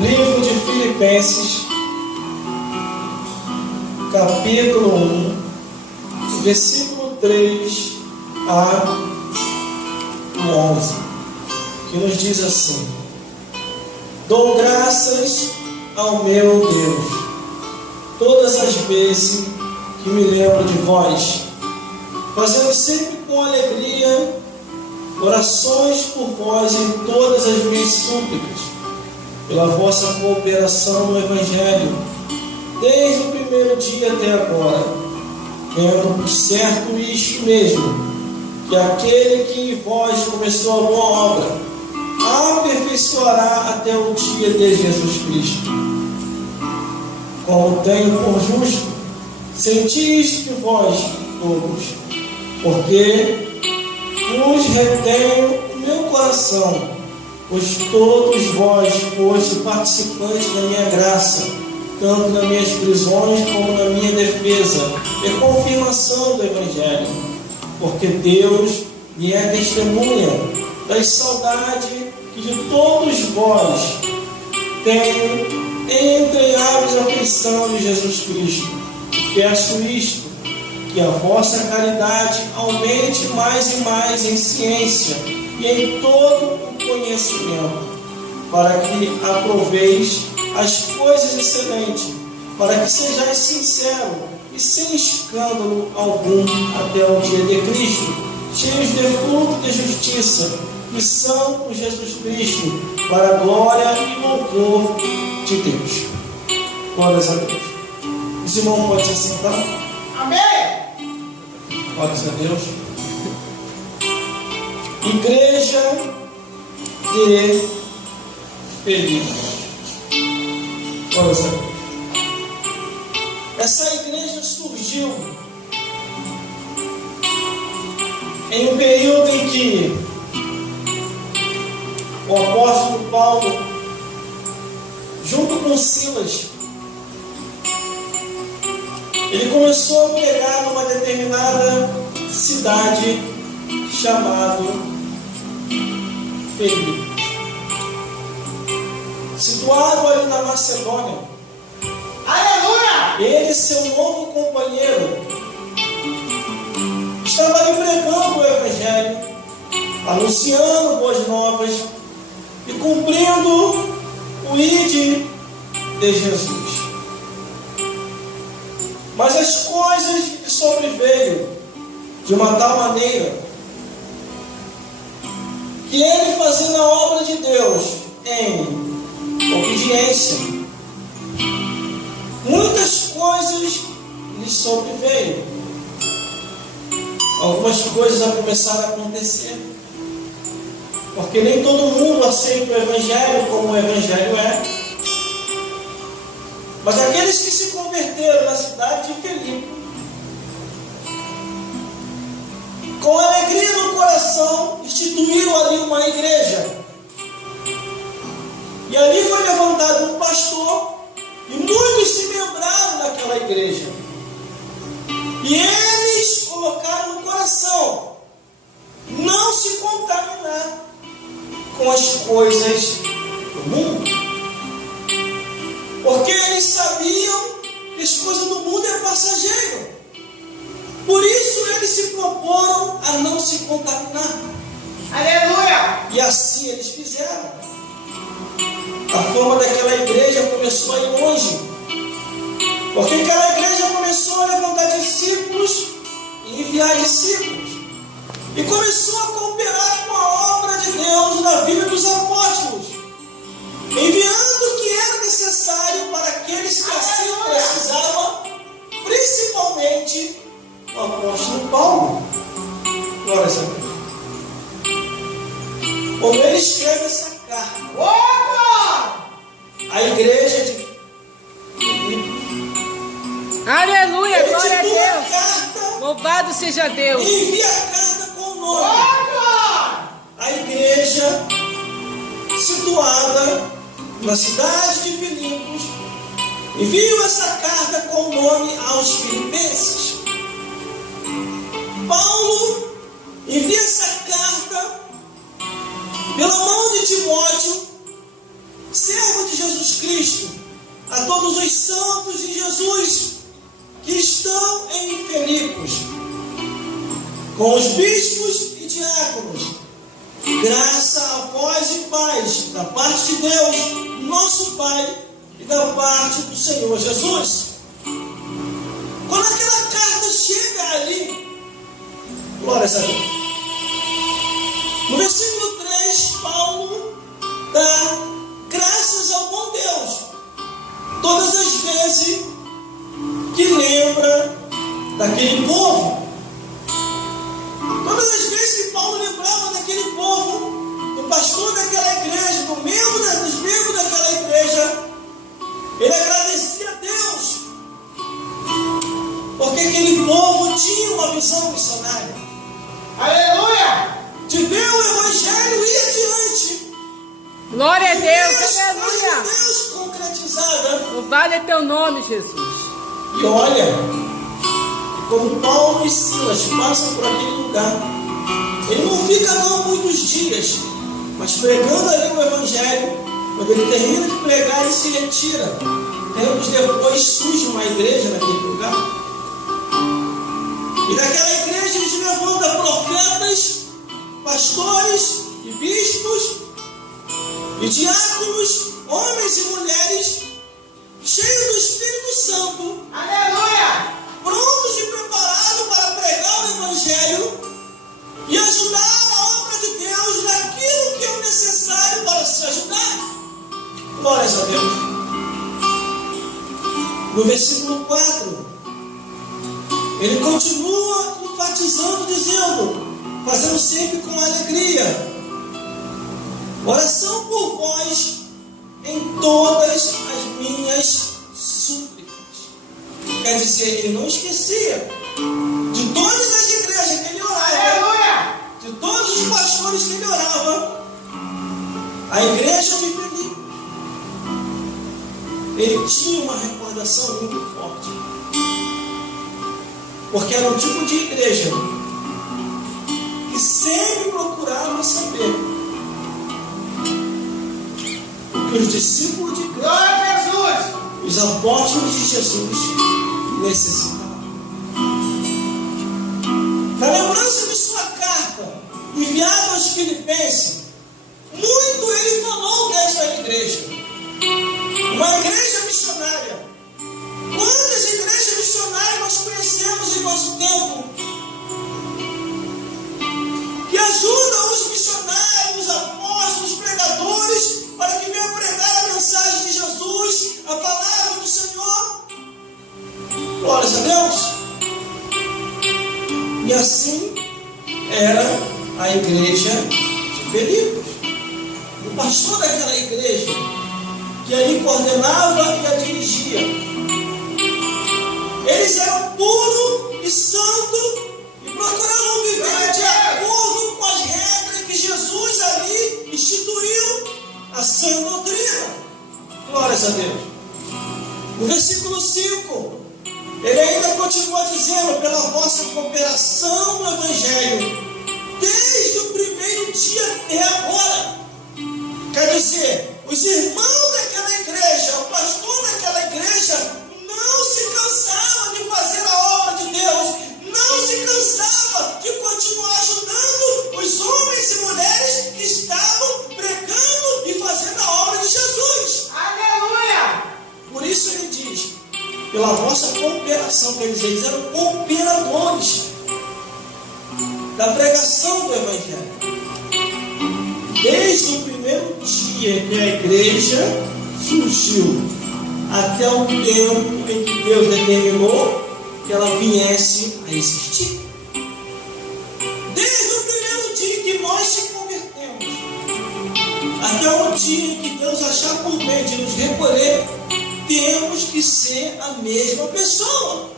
Livro de Filipenses, capítulo 1, versículo 3 a 11, que nos diz assim: dou graças ao meu Deus todas as vezes que me lembro de vós, fazendo sempre com alegria orações por vós em todas as minhas súplicas, pela vossa cooperação no Evangelho, desde o primeiro dia até agora, tendo por certo isto mesmo, que aquele que em vós começou a boa obra, a aperfeiçoará até o dia de Jesus Cristo. Como tenho por justo, senti isto de vós todos, porque vos retenho o meu coração, pois todos vós foste participantes da minha graça, tanto nas minhas prisões como na minha defesa e confirmação do Evangelho. Porque Deus me é testemunha das saudades que de todos vós tenho entre aves a aflição de Jesus Cristo. E peço isto, que a vossa caridade aumente mais e mais em ciência e em todo o conhecimento, para que aproveis as coisas excelentes, para que sejais sinceros e sem escândalo algum até o dia de Cristo, cheios de fruto de justiça, que são por Jesus Cristo, para a glória e louvor de Deus. Glórias a Deus. Os irmãos podem se sentar? Amém! Glórias a Deus. Igreja de Filipos. Glórias a Deus. Essa igreja surgiu em um período em que o apóstolo Paulo, junto com Silas, ele começou a pregar numa determinada cidade chamada Filipos, situado ali na Macedônia. Aleluia! Ele e seu novo companheiro estavam ali pregando o Evangelho, anunciando boas novas e cumprindo o ide de Jesus. Mas as coisas lhe sobreveio de uma tal maneira que ele, fazendo a obra de Deus em obediência, muitas coisas lhe sobreveio. Algumas coisas já começaram a acontecer, porque nem todo mundo aceita o Evangelho como o Evangelho é. Mas aqueles que se converteram na cidade de Filipe, com alegria no coração, instituíram ali uma igreja. E ali foi levantado um pastor, e muitos se membraram daquela igreja. E eles colocaram no coração não se contaminar com as coisas do mundo, porque eles sabiam que as coisas do mundo é passageiro. Por isso eles se proporam a não se contaminar. Aleluia! E assim eles fizeram. A fama daquela igreja começou a ir longe, porque aquela igreja começou a levantar discípulos e enviar discípulos, e começou a cooperar com a obra de Deus na vida dos apóstolos, enviando o que era necessário para aqueles que assim precisavam, principalmente o apóstolo Paulo. Glórias a Deus. Como ele escreve essa carta, a igreja de Filipos, Aleluia, ele glória a titula a Deus. carta Louvado seja Deus. e envia a carta com o nome. A igreja situada na cidade de Filipos enviou essa carta com o nome aos filipenses. Paulo envia essa carta pela mão de Timóteo, servo de Jesus Cristo a todos os santos de Jesus que estão em Filipos, com os bispos e diáconos, graça a vós e paz da parte de Deus, nosso Pai, e da parte do Senhor Jesus. Quando aquela carta chega ali, glórias a Deus, no versículo 3, Paulo dá graças ao bom Deus todas as vezes que lembra daquele povo. Todas as vezes que Paulo lembrava daquele povo, do pastor daquela igreja, dos membros daquela igreja, ele agradecia a Deus, porque aquele povo tinha uma visão missionária. Aleluia! De ver o Evangelho ir adiante. Glória a De Deus, ver as coisas aleluia. de Deus concretizadas. Louvado é teu nome, Jesus. E olha, quando Paulo e Silas passam por aquele lugar, ele não fica não muitos dias, mas pregando ali o Evangelho. Quando ele termina de pregar, ele se retira. Tempos depois surge uma igreja naquele lugar. E daquela igreja eles levantam profetas, pastores e bispos e diáconos, homens e mulheres, cheios do Espírito Santo, Aleluia! prontos e preparados para pregar o Evangelho e ajudar a obra de Deus naquilo que é necessário para se ajudar. Glórias a Deus. No versículo 4, ele continua enfatizando, dizendo, fazendo sempre com alegria, oração por vós em todas as minhas súplicas. Quer dizer, ele não esquecia de todas as igrejas que ele orava, Aleluia! de todos os pastores que ele orava, a igreja de Filipos, ele tinha uma recordação muito forte, porque era um tipo de igreja que sempre procurava saber o que os discípulos de Cristo, Glória a Jesus! os apóstolos de Jesus, necessitavam. Na lembrança de sua carta enviada aos Filipenses, muito ele falou desta igreja, uma igreja missionária. Quantas igrejas missionárias nós conhecemos em nosso tempo, que ajudam os missionários, os apóstolos, os pregadores, para que venham pregar a mensagem de Jesus, a palavra do Senhor? Glórias a Deus. E assim era a igreja de Filipos. O pastor daquela igreja, que ali coordenava e a dirigia, eles eram puros e santos e procuravam viver de acordo com as regras que Jesus ali instituiu, a sã doutrina. Glórias a Deus. No versículo 5, ele ainda continua dizendo, pela vossa cooperação no Evangelho, desde o primeiro dia até agora. Quer dizer, os irmãos daquela igreja, o pastor daquela igreja, não se cansava de fazer a obra de Deus, não se cansava de continuar ajudando os homens e mulheres que estavam pregando e fazendo a obra de Jesus. Aleluia! Por isso ele diz, pela vossa cooperação, quer dizer, eles eram cooperadores da pregação do Evangelho. Desde o primeiro dia que a igreja surgiu, até o tempo em que Deus determinou que ela viesse a existir. Desde o primeiro dia que nós se convertemos, até o dia em que Deus achar por bem de nos recolher, temos que ser a mesma pessoa.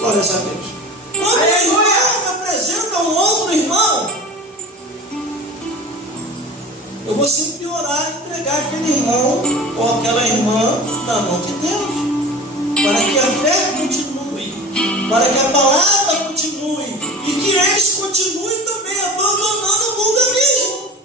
Glórias a Deus. Quando o irmão me apresenta um outro irmão, eu vou sempre orar e entregar aquele irmão ou aquela irmã na mão de Deus, para que a fé continue, para que a palavra continue e que eles continuem também abandonando o mundo mesmo.